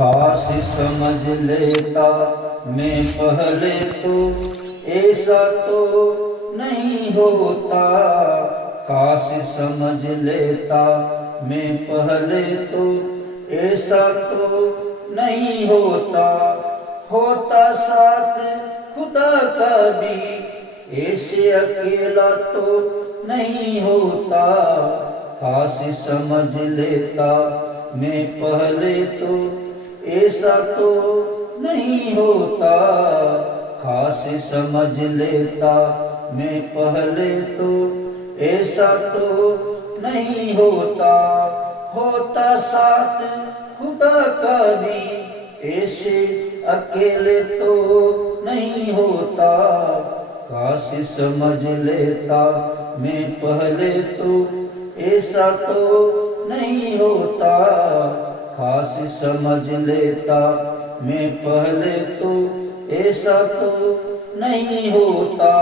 خاص سمجھ لیتا میں پہلے تو ایسا تو نہیں ہوتا، خاص سمجھ لیتا میں پہلے تو ایسا تو نہیں ہوتا، ہوتا ساتھ خدا کا بھی ایسے اکیلا تو نہیں ہوتا، خاص سمجھ لیتا میں پہلے تو ایسا تو نہیں ہوتا، خاص سمجھ لیتا میں پہلے تو ایسا تو نہیں ہوتا، ہوتا ساتھ خدا کا بھی ایسے اکیلے تو نہیں ہوتا، خاص سمجھ لیتا میں پہلے تو ایسا تو نہیں ہوتا، خاص سمجھ لیتا میں پہلے تو ایسا تو نہیں ہوتا،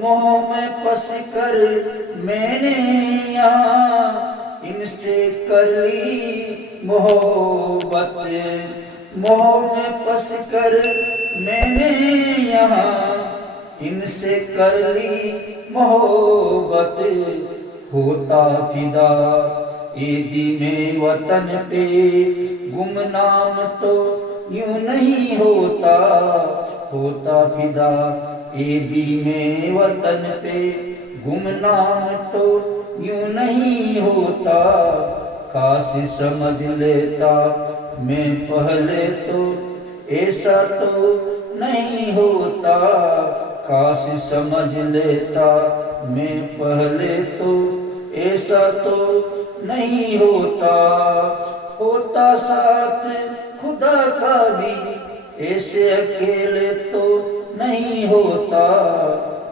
موہ میں پس کر میں نے یہاں ان سے کر لی محبت، موہ میں پس کر میں نے یہاں ان سے کر لی محبت، ہوتا فدا عیدی میں وطن پہ گمنام تو یوں نہیں ہوتا، ہوتا فدا عیدی میں وطن پہ گمنام تو یوں نہیں ہوتا، خاص سمجھ لیتا میں پہلے تو ایسا تو نہیں ہوتا، خاص سمجھ لیتا میں پہلے تو ایسا تو نہیں ہوتا، ہوتا ساتھ خدا کا بھی ایسے اکیلے تو نہیں ہوتا،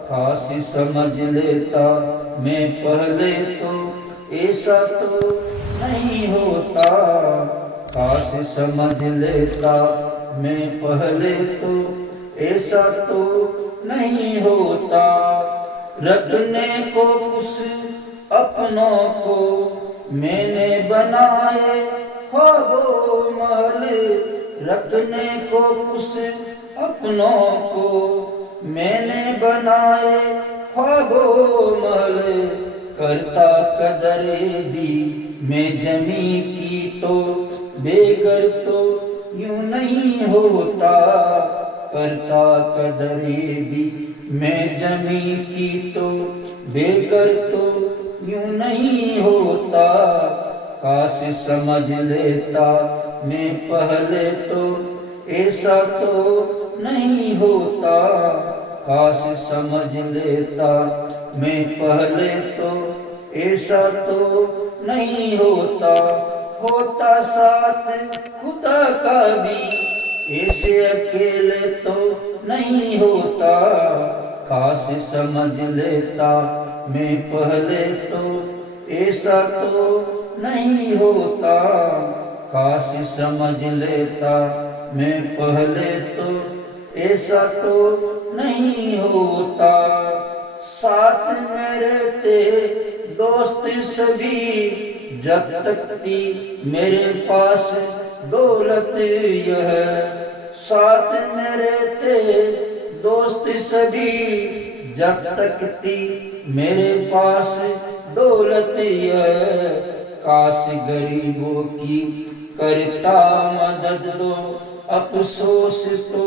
خاص سمجھ لیتا میں پہلے تو ایسا تو نہیں ہوتا، خاص سمجھ لیتا میں پہلے تو ایسا تو نہیں ہوتا، رکھنے کو اس اپنوں کو میں نے بنائے خواب و محل، رکھنے کو اس اپنوں کو میں نے بنائے خواب و محل، کرتا قدر دی میں جمی کی تو بے گر تو یوں نہیں ہوتا، کرتا قدر دی میں جمی کی تو بے گر تو یوں نہیں ہوتا، خاص سمجھ لیتا میں پہلے تو ایسا تو نہیں ہوتا، خاص سمجھ لیتا میں پہلے تو ایسا تو نہیں ہوتا، ہوتا ساتھ خدا کا بھی ایسے اکیلے تو نہیں ہوتا، خاص سمجھ لیتا میں پہلے تو ایسا تو نہیں ہوتا، خاص سمجھ لیتا میں پہلے تو ایسا تو نہیں ہوتا، ساتھ میرے تھے دوست سبھی جب تک تھی میرے پاس دولت یہ ہے، ساتھ میرے تھے دوست سبھی جب تک تھی میرے پاس دولت یہ ہے، کاش غریبوں کی کرتا مدد دو افسوس تو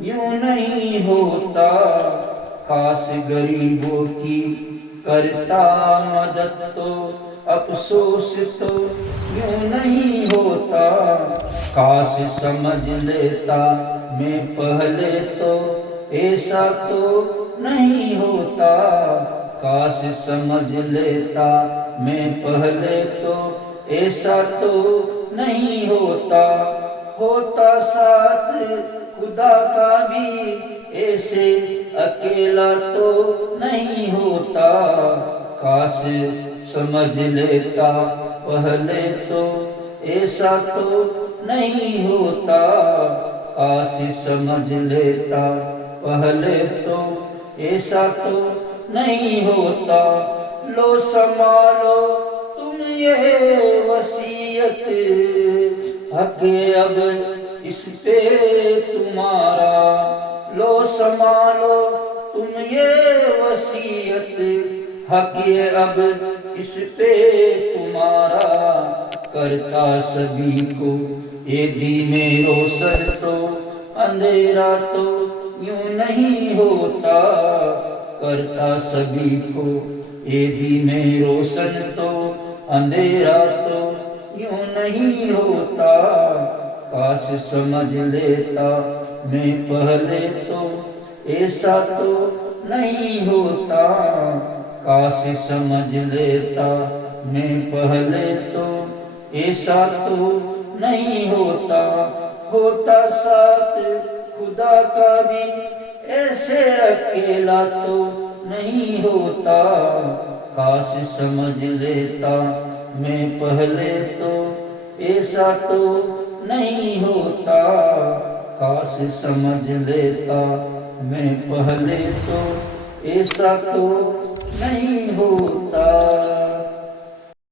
یوں نہیں ہوتا، کاش غریبوں کی کرتا مدد تو افسوس تو یوں نہیں ہوتا، کاش سمجھ لیتا میں پہلے تو ایسا تو نہیں ہوتا، کاش سمجھ لیتا میں پہلے تو ایسا تو نہیں ہوتا، ہوتا ساتھ خدا کا بھی ایسے اکیلا تو نہیں ہوتا، کاش سمجھ لیتا پہلے تو ایسا تو نہیں ہوتا، کاش سمجھ لیتا پہلے تو ایسا تو نہیں ہوتا، لو سنبھالو تم یہ وصیت حق اب اس پہ تمہارا، لو سنبھالو تم یہ وصیت، حق اب اس پہ تمہارا، کرتا سبھی کو یہ دین روشن تو اندھیرا تو یوں نہیں ہوتا، کرتا سبھی کو یہ دین روشن تو اندھیرا تو یوں نہیں ہوتا، کاش سمجھ لیتا میں پہلے تو ایسا تو نہیں ہوتا، کاش سمجھ لیتا میں پہلے تو ایسا تو نہیں ہوتا، ہوتا ساتھ خدا کا بھی ایسے اکیلا تو نہیں ہوتا، کاش سمجھ لیتا میں پہلے تو ایسا تو نہیں ہوتا، کاش سمجھ لیتا میں پہلے تو ایسا تو